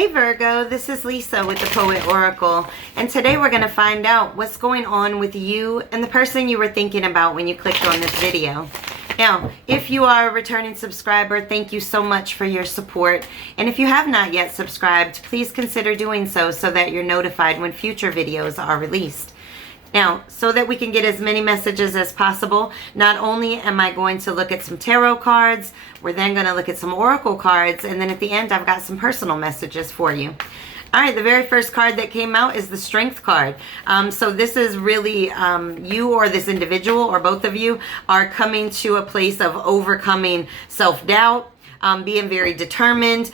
Hey Virgo, this is Lisa with the Poet Oracle, and today we're going to find out what's going on with you and the person you were thinking about when you clicked on this video. Now, if you are a returning subscriber, thank you so much for your support, and if you have not yet subscribed, please consider doing so that you're notified when future videos are released. Now, so that we can get as many messages as possible, not only am I going to look at some tarot cards, we're then going to look at some oracle cards, and then at the end I've got some personal messages for you. All right, the very first card that came out is the Strength card. So this is really you or this individual or both of you are coming to a place of overcoming self-doubt, being very determined.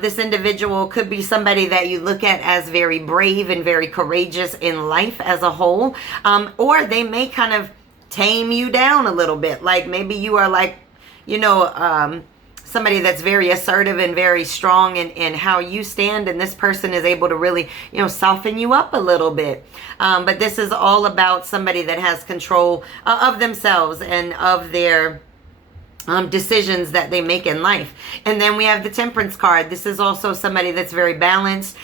This individual could be somebody that you look at as very brave and very courageous in life as a whole. Or they may kind of tame you down a little bit. Like maybe you are like, you know, somebody that's very assertive and very strong in how you stand, and this person is able to really, you know, soften you up a little bit. But this is all about somebody that has control of themselves and of their decisions that they make in life. And then we have the Temperance card. This is also somebody that's very balanced.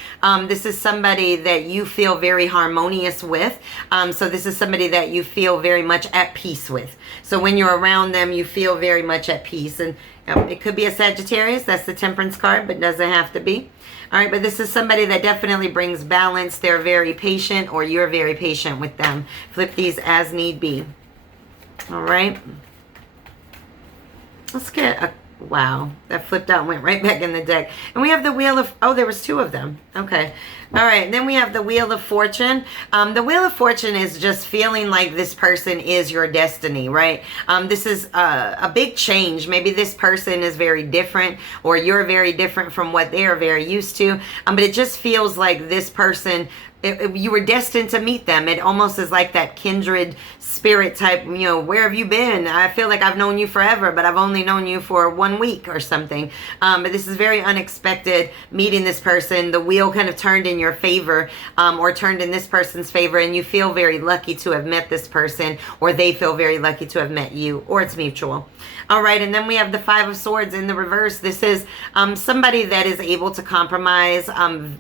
This is somebody that you feel very harmonious with. So this is somebody that you feel very much at peace with. So when you're around them, you feel very much at peace. And it could be a Sagittarius. That's the Temperance card, but doesn't have to be. All right, but this is somebody that definitely brings balance. They're very patient, or you're very patient with them. Flip these as need be. All right. Let's get a, wow, that flipped out and went right back in the deck. And we have the Wheel of, oh, there was two of them. Okay. All right. Then we have the Wheel of Fortune. The Wheel of Fortune is just feeling like this person is your destiny, right? This is a big change. Maybe this person is very different, or you're very different from what they are very used to. But it just feels like this person, you were destined to meet them. It almost is like that kindred spirit type, you know, where have you been? I feel like I've known you forever, but I've only known you for 1 week or something. But this is very unexpected, meeting this person. The wheel kind of turned in your favor, or turned in this person's favor, and you feel very lucky to have met this person, or they feel very lucky to have met you, or it's mutual. All right, and then we have the Five of Swords in the reverse. This is somebody that is able to compromise,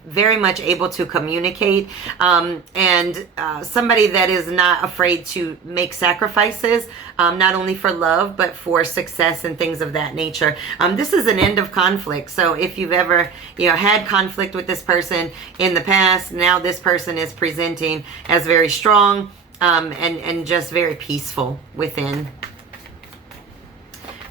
very much able to communicate, and somebody that is not afraid to make sacrifices, not only for love, but for success and things of that nature. This is an end of conflict. So if you've ever, you know, had conflict with this person in the past, now this person is presenting as very strong, and just very peaceful within.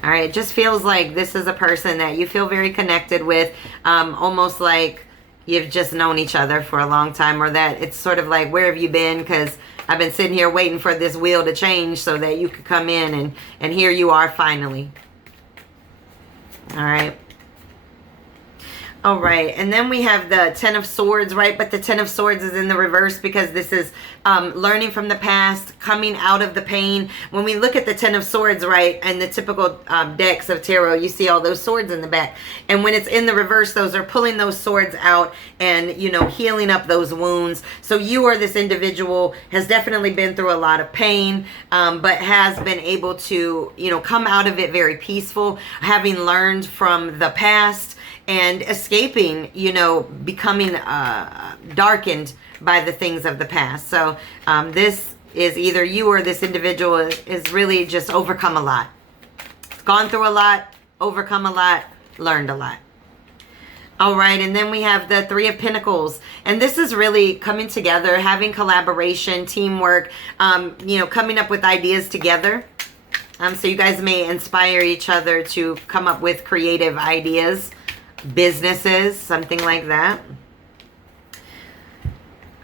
All right, it just feels like this is a person that you feel very connected with, almost like you've just known each other for a long time, or that it's sort of like, where have you been? Because I've been sitting here waiting for this wheel to change so that you could come in, and here you are finally. All right. All right, and then we have the Ten of Swords, right? But the Ten of Swords is in the reverse because this is learning from the past, coming out of the pain. When we look at the Ten of Swords, right, and the typical decks of tarot, you see all those swords in the back. And when it's in the reverse, those are pulling those swords out and, you know, healing up those wounds. So you or this individual has definitely been through a lot of pain, but has been able to, you know, come out of it very peaceful, having learned from the past, and escaping, you know, becoming darkened by the things of the past. So this is either you or this individual is really just overcome a lot. It's gone through a lot, overcome a lot, learned a lot. All right, and then we have the Three of Pentacles. And this is really coming together, having collaboration, teamwork, you know, coming up with ideas together. So you guys may inspire each other to come up with creative ideas, businesses, something like that.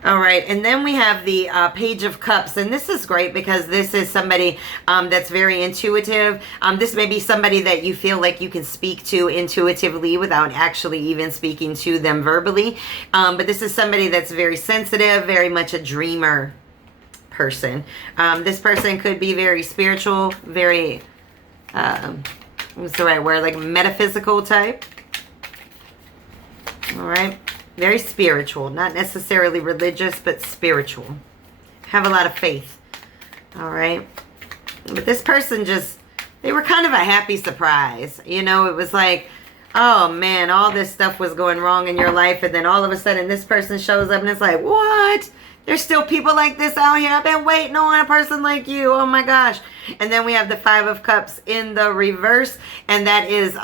All right, and then we have the Page of Cups, and this is great because this is somebody that's very intuitive. This may be somebody that you feel like you can speak to intuitively without actually even speaking to them verbally. But this is somebody that's very sensitive, very much a dreamer person. This person could be very spiritual, very, what's the right word, like metaphysical type. All right. Very spiritual. Not necessarily religious, but spiritual. Have a lot of faith. All right. But this person just, they were kind of a happy surprise. You know, it was like, oh man, all this stuff was going wrong in your life, and then all of a sudden this person shows up and it's like, what? There's still people like this out here. I've been waiting on a person like you. Oh my gosh. And then we have the Five of Cups in the reverse, and that is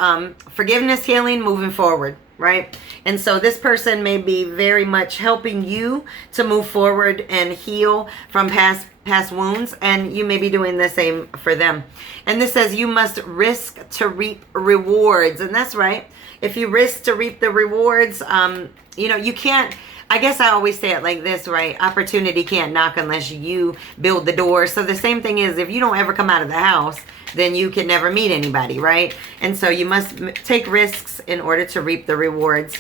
forgiveness, healing, moving forward, right? And so this person may be very much helping you to move forward and heal from past wounds, and you may be doing the same for them. And this says you must risk to reap rewards, and that's right. If you risk to reap the rewards, you know, you can't, I guess I always say it like this, right? Opportunity can't knock unless you build the door. So the same thing is, if you don't ever come out of the house, then you can never meet anybody, right? And so you must take risks in order to reap the rewards.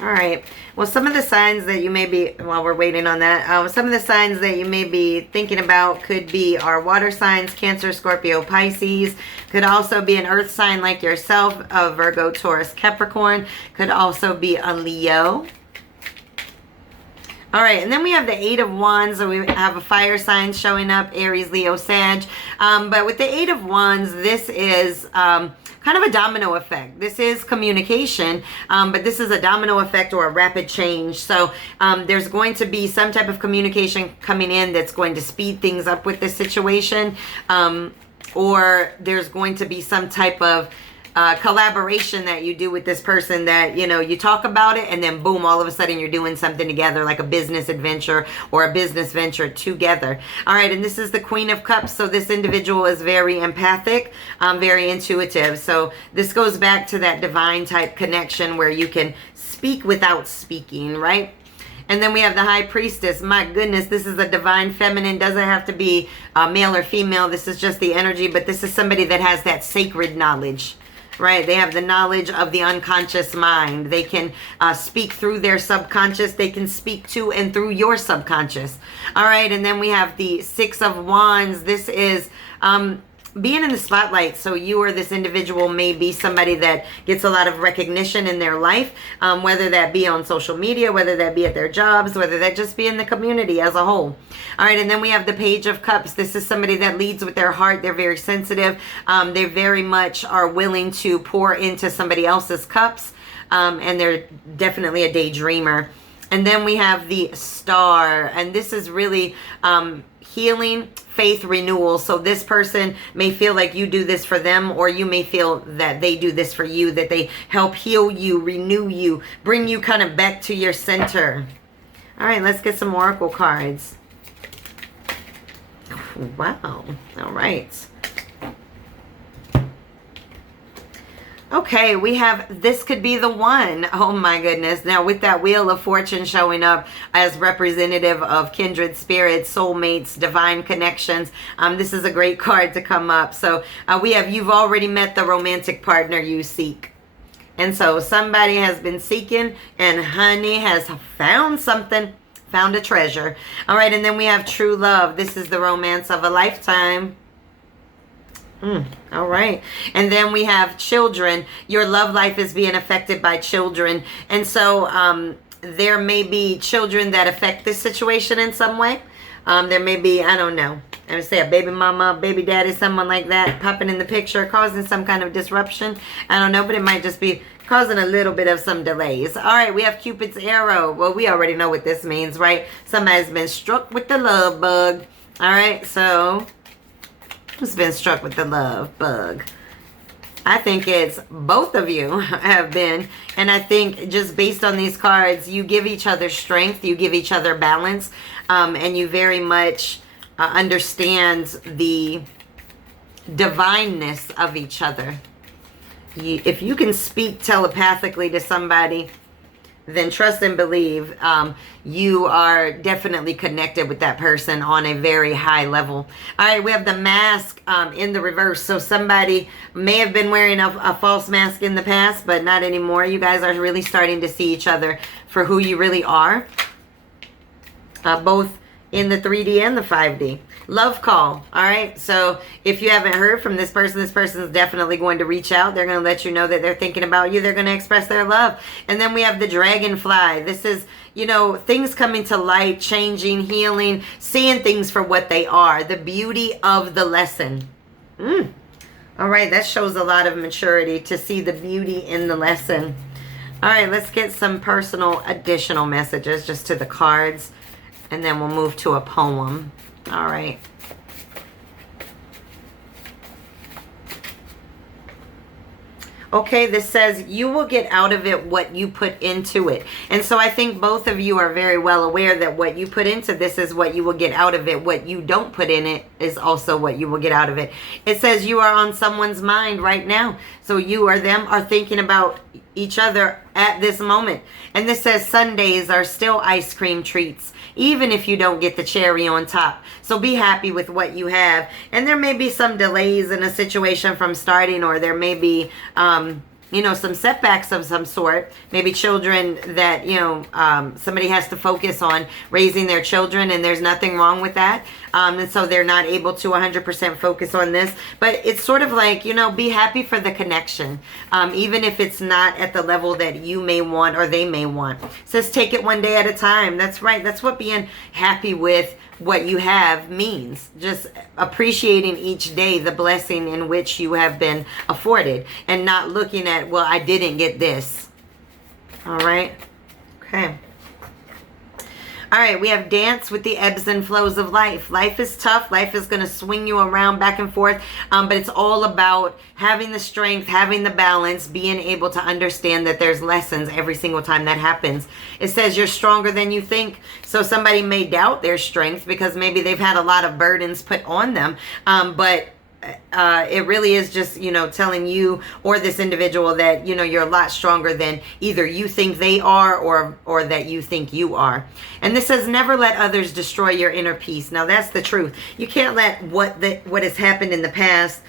All right. Well, some of the signs that you may be, while we're waiting on that, some of the signs that you may be thinking about could be our water signs, Cancer, Scorpio, Pisces. Could also be an earth sign like yourself, a Virgo, Taurus, Capricorn. Could also be a Leo. All right, and then we have the Eight of Wands, so we have a fire sign showing up, Aries, Leo, Sag. But with the Eight of Wands, this is kind of a domino effect. This is communication, but this is a domino effect or a rapid change. So there's going to be some type of communication coming in that's going to speed things up with this situation, or there's going to be some type of collaboration that you do with this person that, you know, you talk about it and then boom, all of a sudden you're doing something together, like a business adventure or a business venture together. All right, and this is the Queen of Cups. So this individual is very empathic, very intuitive. So this goes back to that divine type connection where you can speak without speaking, right? And then we have the High Priestess. My goodness, this is a divine feminine. Doesn't have to be male or female. This is just the energy, but this is somebody that has that sacred knowledge. Right, they have the knowledge of the unconscious mind. They can speak through their subconscious. They can speak to and through your subconscious. All right, and then we have the Six of Wands. This is being in the spotlight. So you or this individual may be somebody that gets a lot of recognition in their life, whether that be on social media, whether that be at their jobs, whether that just be in the community as a whole. All right, and then we have the Page of Cups. This is somebody that leads with their heart. They're very sensitive. They very much are willing to pour into somebody else's cups, and they're definitely a daydreamer. And then we have the Star, and this is really healing, faith, renewal. So this person may feel like you do this for them, or you may feel that they do this for you, that they help heal you, renew you, bring you kind of back to your center. All right, let's get some oracle cards. Wow. All right. Okay, we have This Could Be the One. Oh my goodness. Now with that Wheel of Fortune showing up as representative of kindred spirits, soulmates, divine connections, this is a great card to come up. So we have, you've already met the romantic partner you seek. And so somebody has been seeking, and honey has found something, found a treasure. All right, and then we have True Love. This is the romance of a lifetime. All right. And then we have children. Your love life is being affected by children. And so there may be children that affect this situation in some way. There may be, I don't know, I would say a baby mama, baby daddy, someone like that popping in the picture, causing some kind of disruption. I don't know, but it might just be causing a little bit of some delays. All right, we have Cupid's arrow. Well, we already know what this means, right? Somebody's been struck with the love bug. All right, so who's been struck with the love bug? I think it's both of you have been. And I think just based on these cards, you give each other strength, you give each other balance, and you very much understand the divineness of each other. If you can speak telepathically to somebody, then trust and believe you are definitely connected with that person on a very high level. All right, we have the mask in the reverse. So somebody may have been wearing a false mask in the past, but not anymore. You guys are really starting to see each other for who you really are, both in the 3D and the 5D. Love call. All right. So if you haven't heard from this person is definitely going to reach out. They're going to let you know that they're thinking about you. They're going to express their love. And then we have the dragonfly. This is, you know, things coming to light, changing, healing, seeing things for what they are. The beauty of the lesson. All right. That shows a lot of maturity to see the beauty in the lesson. All right. Let's get some personal additional messages just to the cards. And then we'll move to a poem. All right. Okay, this says you will get out of it what you put into it. And so I think both of you are very well aware that what you put into this is what you will get out of it. What you don't put in it is also what you will get out of it. It says you are on someone's mind right now. So you or them are thinking about each other at this moment. And this says Sundays are still ice cream treats, even if you don't get the cherry on top. So be happy with what you have. And there may be some delays in a situation from starting, or there may be, you know, some setbacks of some sort. Maybe children that, you know, somebody has to focus on raising their children, and there's nothing wrong with that. And so they're not able to 100% focus on this. But it's sort of like, you know, be happy for the connection, even if it's not at the level that you may want or they may want. It says take it one day at a time. That's right. That's what being happy with what you have means. Just appreciating each day the blessing in which you have been afforded, and not looking at, well, I didn't get this. All right. Okay. All right, we have dance with the ebbs and flows of life. Life is tough. Life is going to swing you around back and forth. But it's all about having the strength, having the balance, being able to understand that there's lessons every single time that happens. It says you're stronger than you think. So somebody may doubt their strength because maybe they've had a lot of burdens put on them. But it really is just, you know, telling you or this individual that, you know, you're a lot stronger than either you think they are or that you think you are. And this says never let others destroy your inner peace. Now that's the truth. You can't let what has happened in the past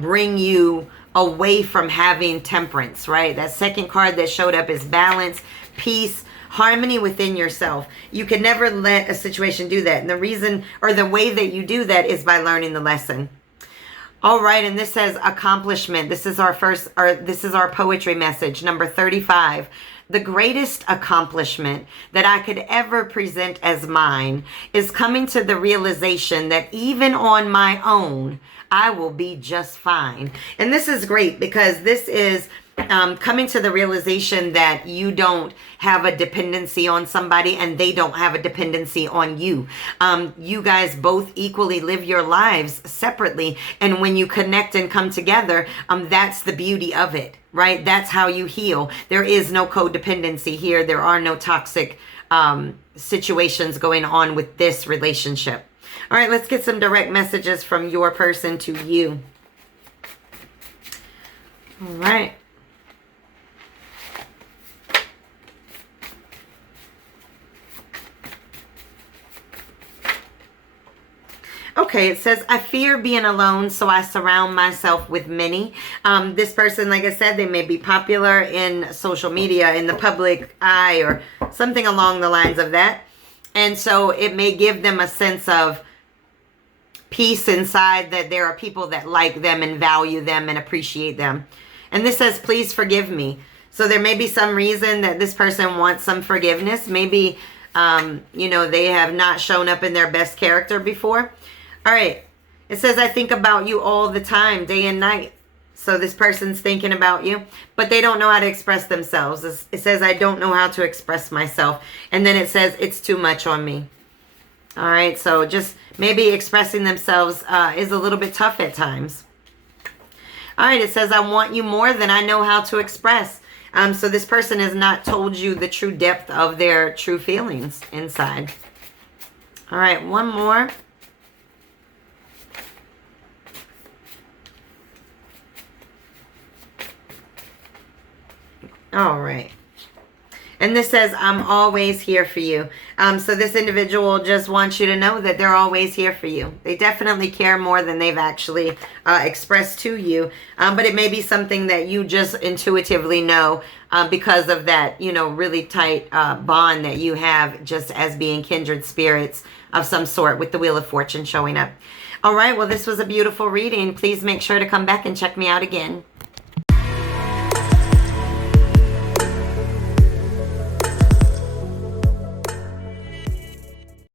bring you away from having temperance, right? That second card that showed up is balance, peace, harmony within yourself. You can never let a situation do that. And the reason, or the way that you do that, is by learning the lesson. All right, and this says accomplishment. This is our poetry message, number 35. The greatest accomplishment that I could ever present as mine is coming to the realization that even on my own, I will be just fine. And this is great because this is coming to the realization that you don't have a dependency on somebody and they don't have a dependency on you. You guys both equally live your lives separately. And when you connect and come together, that's the beauty of it, right? That's how you heal. There is no codependency here. There are no toxic situations going on with this relationship. All right, let's get some direct messages from your person to you. All right. Okay, it says, I fear being alone, so I surround myself with many. This person, like I said, they may be popular in social media, in the public eye, or something along the lines of that. And so it may give them a sense of peace inside, that there are people that like them and value them and appreciate them. And this says, please forgive me. So there may be some reason that this person wants some forgiveness. Maybe, you know, they have not shown up in their best character before. All right. It says, I think about you all the time, day and night. So this person's thinking about you, but they don't know how to express themselves. It says, I don't know how to express myself. And then it says, it's too much on me. All right. So just maybe expressing themselves is a little bit tough at times. All right. It says, I want you more than I know how to express. So this person has not told you the true depth of their true feelings inside. All right. One more. All right. And this says, I'm always here for you. So this individual just wants you to know that they're always here for you. They definitely care more than they've actually expressed to you. But it may be something that you just intuitively know because of that, you know, really tight bond that you have just as being kindred spirits of some sort with the Wheel of Fortune showing up. All right, well, this was a beautiful reading. Please make sure to come back and check me out again.